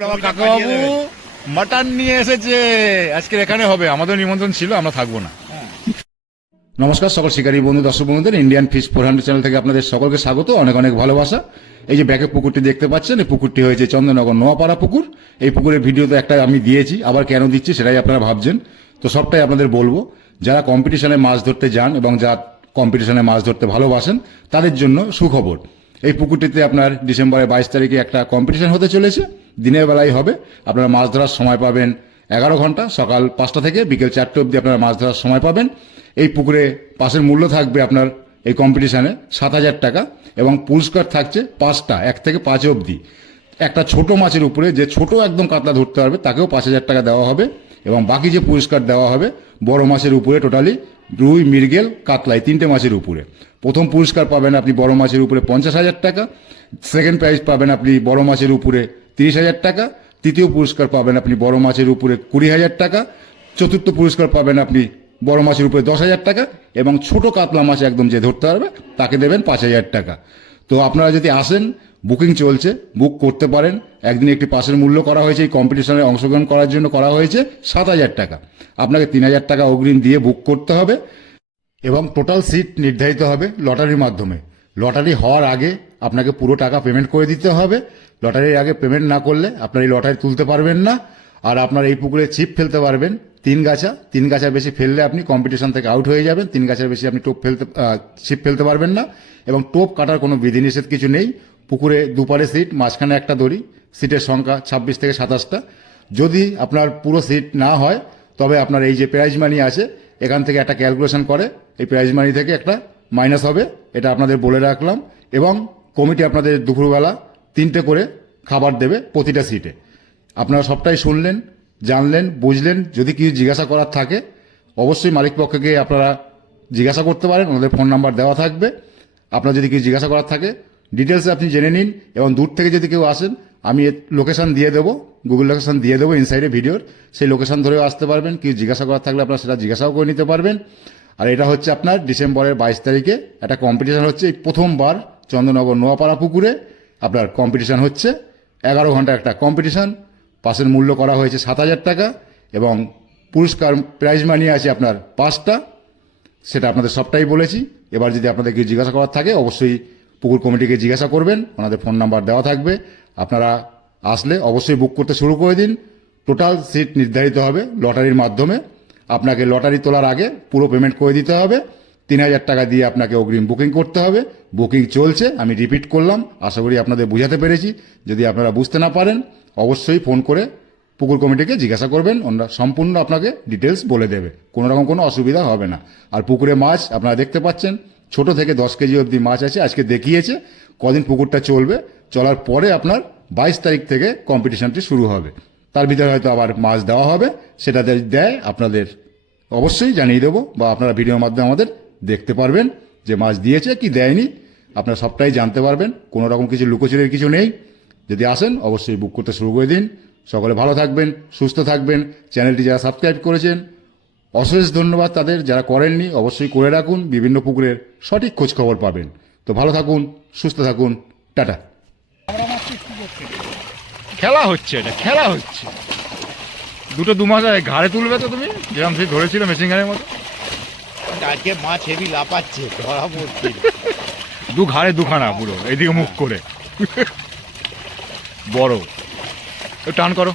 আমার কাকাবাবু মাটন নিয়ে এসেছে, আজকে এখানে হবে। আমাদের নিমন্ত্রণ ছিল, আমরা থাকবো না। নমস্কার সকল শিকারী বন্ধু, দর্শক বন্ধুদের ইন্ডিয়ান ফিশ 400 চ্যানেল থেকে আপনাদের সকলকে স্বাগত, অনেক অনেক ভালোবাসা। এই যে ব্যাকে পুকুরটি দেখতে পাচ্ছেন, এই পুকুরটি হয়েছে চন্দননগর নোয়াপাড়া পুকুর। এই পুকুরের ভিডিও তো একটা আমি দিয়েছি, আবার কেন দিচ্ছি সেটাই আপনারা ভাবছেন। তো সবটাই আপনাদের বলবো। যারা কম্পিটিশনে মাছ ধরতে যান এবং যারা কম্পিটিশনে মাছ ধরতে ভালোবাসেন তাদের জন্য সুখবর। এই পুকুরটিতে আপনার ডিসেম্বরের 22 তারিখে একটা কম্পিটিশন হতে চলেছে। দিনের বেলায় হবে, আপনারা মাছ ধরার সময় পাবেন 11 ঘন্টা, সকাল 5টা থেকে বিকেল 4টে অবধি আপনারা মাছ ধরার সময় পাবেন। এই পুকুরে পাশের মূল্য থাকবে আপনার এই কম্পিটিশনে 7,000 টাকা এবং পুরস্কার থাকছে 5টা, 1 থেকে 5 অবধি। একটা ছোট মাছের উপরে, যে ছোট একদম কাতলা ধরতে পারবে তাকেও 5,000 টাকা দেওয়া হবে এবং বাকি যে পুরস্কার দেওয়া হবে বড় মাছের উপরে টোটালি রুই, মৃগেল, কাতলা এই 3টে মাছের উপরে। প্রথম পুরস্কার পাবেন আপনি বড় মাছের উপরে 50,000 টাকা, সেকেন্ড প্রাইজ পাবেন আপনি বড় মাছের উপরে 30,000 টাকা, তৃতীয় পুরস্কার পাবেন আপনি বড় মাছের উপরে 20,000 টাকা, চতুর্থ পুরস্কার পাবেন আপনি বড় মাছের উপরে 10,000 টাকা এবং ছোট কাতলা মাছ একদম যে ধরতে পারবে তাকে দেবেন 5,000 টাকা। তো আপনারা যদি আসেন, বুকিং চলছে, বুক করতে পারেন। একদিন একটি পাসের মূল্য করা হয়েছে, এই কম্পিটিশনে অংশগ্রহণ করার জন্য করা হয়েছে 7,000 টাকা। আপনাকে 3,000 টাকা অগ্রিম দিয়ে বুক করতে হবে এবং টোটাল সিট নির্ধারিত হবে লটারির মাধ্যমে। লটারি হওয়ার আগে আপনাকে পুরো টাকা পেমেন্ট করে দিতে হবে। লটারির আগে পেমেন্ট না করলে আপনার এই লটারি তুলতে পারবেন না। আর আপনার এই পুকুরে ছিপ ফেলতে পারবেন 3 গাছা। 3 গাছার বেশি ফেললে আপনি কম্পিটিশন থেকে আউট হয়ে যাবেন। 3 গাছার বেশি আপনি ছিপ ফেলতে পারবেন না এবং টোপ কাটার কোনো বিধিনিষেধ কিছু নেই। পুকুরে দুপারে সিট, মাঝখানে একটা দড়ি। সিটের সংখ্যা 26 থেকে 27টা। যদি আপনার পুরো সিট না হয় তবে আপনার এই যে প্রাইজ মানি আছে এখান থেকে একটা ক্যালকুলেশন করে এই প্রাইজ মানি থেকে একটা মাইনাস হবে, এটা আপনাদের বলে রাখলাম। এবং কমিটি আপনাদের দুপুরবেলা 3টে করে খাবার দেবে প্রতিটা সিটে। আপনারা সবটাই শুনলেন, জানলেন, বুঝলেন। যদি কিছু জিজ্ঞাসা করার থাকে অবশ্যই মালিক পক্ষকে আপনারা জিজ্ঞাসা করতে পারেন, ওনাদের ফোন নাম্বার দেওয়া থাকবে। আপনার যদি কিছু জিজ্ঞাসা করার থাকে ডিটেলসে আপনি জেনে নিন। এবং দূর থেকে যদি কেউ আসেন আমি লোকেশান দিয়ে দেবো, গুগল লোকেশান দিয়ে দেবো ইনসাইডে ভিডিওর, সেই লোকেশান ধরেও আসতে পারবেন। কিছু জিজ্ঞাসা করার থাকলে আপনারা সেটা জিজ্ঞাসাও করে নিতে পারবেন। আর এটা হচ্ছে আপনার ডিসেম্বরের 22 তারিখে একটা কম্পিটিশান হচ্ছে। এই প্রথমবার চন্দননগর নোয়াপাড়া পুকুরে আপনার কম্পিটিশান হচ্ছে। 11 ঘন্টা একটা কম্পিটিশান। পাসের মূল্য করা হয়েছে 7,000 টাকা এবং পুরস্কার প্রাইজ মানি আছে আপনার 5টা। সেটা আপনাদের সবটাই বলেছি। এবার যদি আপনাদের কিছু জিজ্ঞাসা করার থাকে অবশ্যই পুকুর কমিটিকে জিজ্ঞাসা করবেন, ওনাদের ফোন নাম্বার দেওয়া থাকবে। আপনারা আসলে অবশ্যই বুক করতে শুরু করে দিন। টোটাল সিট নির্ধারিত হবে লটারির মাধ্যমে। আপনাকে লটারি তোলার আগে পুরো পেমেন্ট করে দিতে হবে। 3,000 টাকা দিয়ে আপনাকে অগ্রিম বুকিং করতে হবে। বুকিং চলছে, আমি রিপিট করলাম। আশা করি আপনাদের বুঝাতে পেরেছি। যদি আপনারা বুঝতে না পারেন অবশ্যই ফোন করে পুকুর কমিটিকে জিজ্ঞাসা করবেন, ওনারা সম্পূর্ণ আপনাকে ডিটেলস বলে দেবে। কোনো রকম কোনো অসুবিধা হবে না। আর পুকুরে মাছ আপনারা দেখতে পাচ্ছেন, ছোট থেকে 10 কেজি অবধি মাছ আছে। আজকে দেখিয়েছে কদিন পুকুরটা চলবে, চলার পরে আপনার 22 তারিখ থেকে কম্পিটিশনটি শুরু হবে। তার ভিতরে হয়তো আবার মাছ দেওয়া হবে, সেটা দেয় আপনাদের অবশ্যই জানিয়ে দেবো, বা আপনারা ভিডিওর মাধ্যমে আমাদের দেখতে পারবেন যে মাছ দিয়েছে কি দেয়নি। আপনারা সবটাই জানতে পারবেন, কোনো রকম কিছু লুকোচুরির কিছু নেই। যদি আসেন অবশ্যই বুক করতে শুরু করে দিন। সকলে ভালো থাকবেন, সুস্থ থাকবেন। চ্যানেলটি যারা সাবস্ক্রাইব করেছেন অশেষ ধন্যবাদ তাদের, যারা করেননি অবশ্যই করে রাখুন। বিভিন্ন পুকুরের সঠিক খোঁজ খবর পাবেন। তো ভালো থাকুন, সুস্থ থাকুন, টাটা। খেলা হচ্ছে, এটা খেলা হচ্ছে। দুটো 2 মাস ঘাড়ে তুলবে তো তুমি, যেরকম সে ধরেছিল মেশিন গানের মতো। আজকে মাছ হেভি লাপাচ্ছে, ধরা পড়ছে। ঘাড়ে দুখানা পুরো, এইদিকে মুখ করে বড়। টান করো।